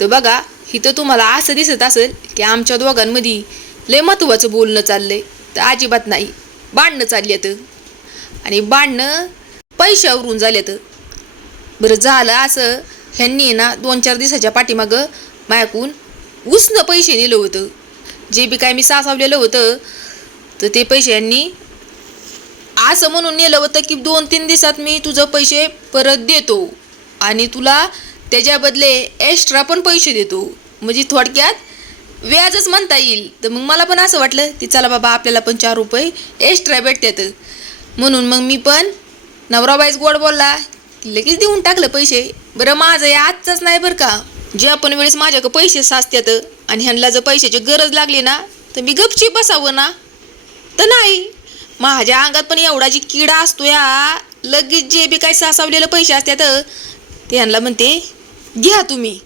तर बघा इथं तुम्हाला असं दिसत असेल की आमच्या दोघांमध्ये लय महत्त्वाचं बोलणं चाललंय, तर अजिबात नाही. भांडणं चालल्यात आणि भांडणं पैशावरून झाल्यात. बरं झालं असं, ह्यांनी ना 2-4 दिवसाच्या पाठीमागं माझ्याकडून उसनं पैसे नेलं होतं. जे बी काय मी साचवलेलं होतं तर ते पैसे यांनी असं म्हणून नेलं होतं की 2-3 दिवसात मी तुझं पैसे परत देतो आणि तुला त्याच्या बदले एक्स्ट्रा पण पैसे देतो. म्हणजे थोडक्यात व्याजच म्हणता येईल. तर मग मला पण असं वाटलं की चला बाबा आपल्याला पण 4 रुपये एक्स्ट्रा भेटतात. म्हणून मग मी पण नवरा बाईच गोड बोलला, लगेच देऊन टाकलं पैसे. बरं माझं हे आजचंच नाही बरं का, ज्या पण वेळेस माझ्याकडे पैसे साचतात आणि ह्यांना जर पैशाची गरज लागली ना तर मी गपचीप बसावं ना, तर नाही. माझ्या अंगात पण एवढा जी किडा असतो या, लगेच जे बी काही साचवलेलं पैसे असतात ते ह्यांना म्हणते घ्या तुम्ही.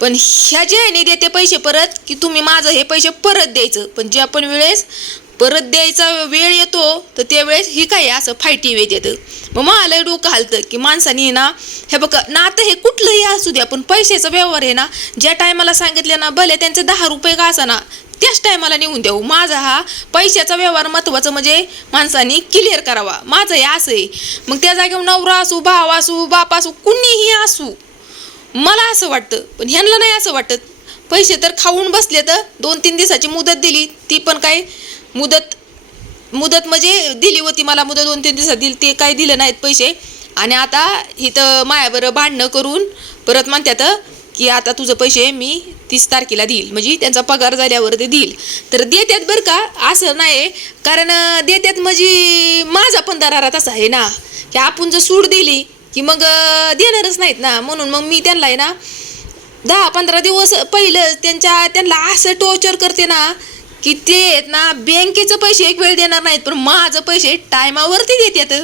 पण ह्या जे ह्याने देते पैसे परत की तुम्ही माझं हे पैसे परत द्यायचं. पण ज्या पण वेळेस परत द्यायचा वेळ येतो तर त्यावेळेस ही काय असं फायटी वेळ येतं. मग मला डोकं हालतं की माणसाने ना, हे बघा नातं हे कुठलंही असू द्या पण पैशाचा व्यवहार आहे ना, ज्या टायमाला सांगितलं ना भले त्यांचे 10 रुपये का असा ना त्याच टायमाला नेऊन द्यावं. माझा हा पैशाचा व्यवहार महत्त्वाचं म्हणजे माणसाने क्लिअर करावा. माझं हे असं आहे. मग त्या जागेवर नवरा असू, भाव असू, बाप असू, कुणीही असू, मला असं वाटतं. पण ह्यांना नाही असं वाटत. पैसे तर खाऊन बसले, तर 2-3 दिवसाची मुदत दिली, ती पण काय मुदत म्हणजे दिली होती मला मुदत, 2-3 दिवसात दिली, ते काय दिलं नाहीत पैसे. आणि आता इथं मायाबरोबर भांडणं करून परत म्हणतात की आता तुझं पैसे मी 30 तारखेला देईल, म्हणजे त्यांचा पगार झाल्यावर ते देईल. तर देतात बरं का, असं नाही. कारण देतात म्हणजे माझा पण दरारा तसा आहे ना की आपण जर सूड दिली की मग देणारच नाहीत ना. म्हणून मग मी त्यांना आहे ना 10-15 दिवस पहिलं त्यांना असं टॉर्चर करते ना की ते ना बँकेचं पैसे एक वेळ देणार नाहीत पण माझं पैसे टायमावरती देतात.